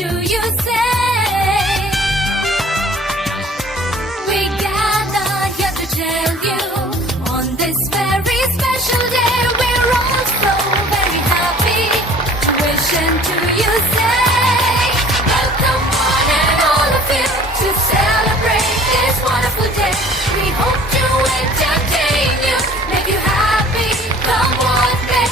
do you say? We gather here to tell you on this very special day we're all so very happy to wish and to you say welcome one and all of you to celebrate this wonderful day. We hope to entertain you, make you happy, come what may.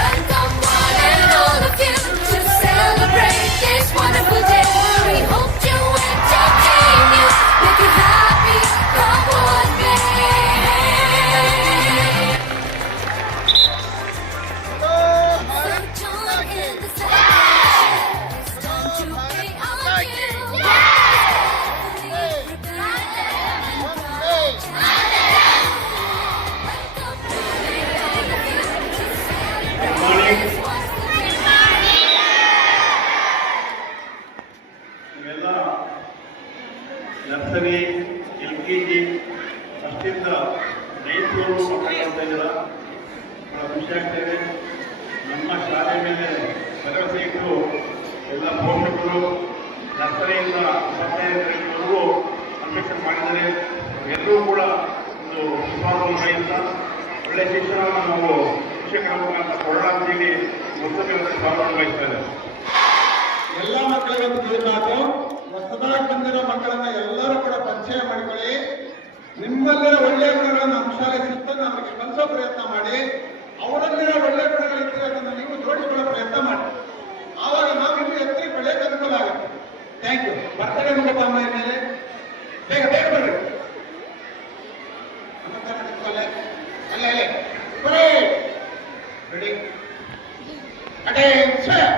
Welcome one and all of you to celebrate this wonderful day. We hope to entertain you, make you happy, come what may. So join in the celebration. It's time to pay our dues. Carefully prepare and ನೀವೆಲ್ಲ nursery LKG ಫಸ್ಟಿಂದ 9th ಮಕ್ಕಳು ಮಾಡ್ತಾ ಇದ್ದೀರಾ. ಬಹಳ ಖುಷಿ ಆಗ್ತಾಯಿದೆ. ನಮ್ಮ ಶಾಲೆ ಮೇಲೆ ಭರವಸೆ ಇಟ್ಟು ಎಲ್ಲ ಪೋಷಕರು ನರ್ಸರಿಯಿಂದ 15ವರೆಗೂ ಅನ್ವೇಷಣೆ ಮಾಡಿದ್ದಾರೆ. ಎಲ್ಲರೂ ಕೂಡ ಒಂದು ವಿಶ್ವಾಸವನ್ನು ವಹಿಸ್ತಾ ಒಳ್ಳೆಯ ಶಿಕ್ಷಣವನ್ನು ನಾವು ಶಿಕ್ಷಕರ ಮುಖಾಂತರ ಕೊಡೋಣ ಅಂತೇಳಿ ಮತ್ತೊಮ್ಮೆ ವಿಶ್ವಾಸವನ್ನು ವಹಿಸ್ತಾರೆ. ಎಲ್ಲ ಮಕ್ಕಳಿಗೆ ಕಿವಿಮಾತು, ಹೊಸದಾಗಿ ಬಂದಿರೋ ಮಕ್ಕಳನ್ನ ಎಲ್ಲರೂ ಕೂಡ ಪರಿಚಯ ಮಾಡಿಕೊಳ್ಳಿ. ನಿಮ್ಮಲ್ಲಿರೋ ಒಳ್ಳೆಯ ಗುಣಗಳನ್ನು ನಮ್ಮ ಶಾಲೆ ಸುತ್ತನ್ನು ಅವರಿಗೆ ಕಲಿಸೋ ಪ್ರಯತ್ನ ಮಾಡಿ. ಅವರಲ್ಲಿರೋ ಒಳ್ಳೆಯ ಗುಣಗಳಿದ್ರೆ ಅದನ್ನು ನೀವು ಜೋಡಿಸಿಕೊಳ್ಳೋ ಪ್ರಯತ್ನ ಮಾಡಿ. ಆವಾಗ ನಾವು ಇನ್ನೂ ಎತ್ತರಕ್ಕೆ ಬೆಳೆಯಕ್ಕೆ ಅನುಕೂಲ ಆಗುತ್ತೆ. Thank you. ಬರ್ತಡೇ ಮುಖಪ್ಪ ಅಮ್ಮ ಮೇಲೆ ಬೇಗ ಬೇಗ ಬರ್ರಿ. ಅಲ್ಲೇ ಬರೀ ರೆಡಿ ಅಟೆನ್ಷನ್.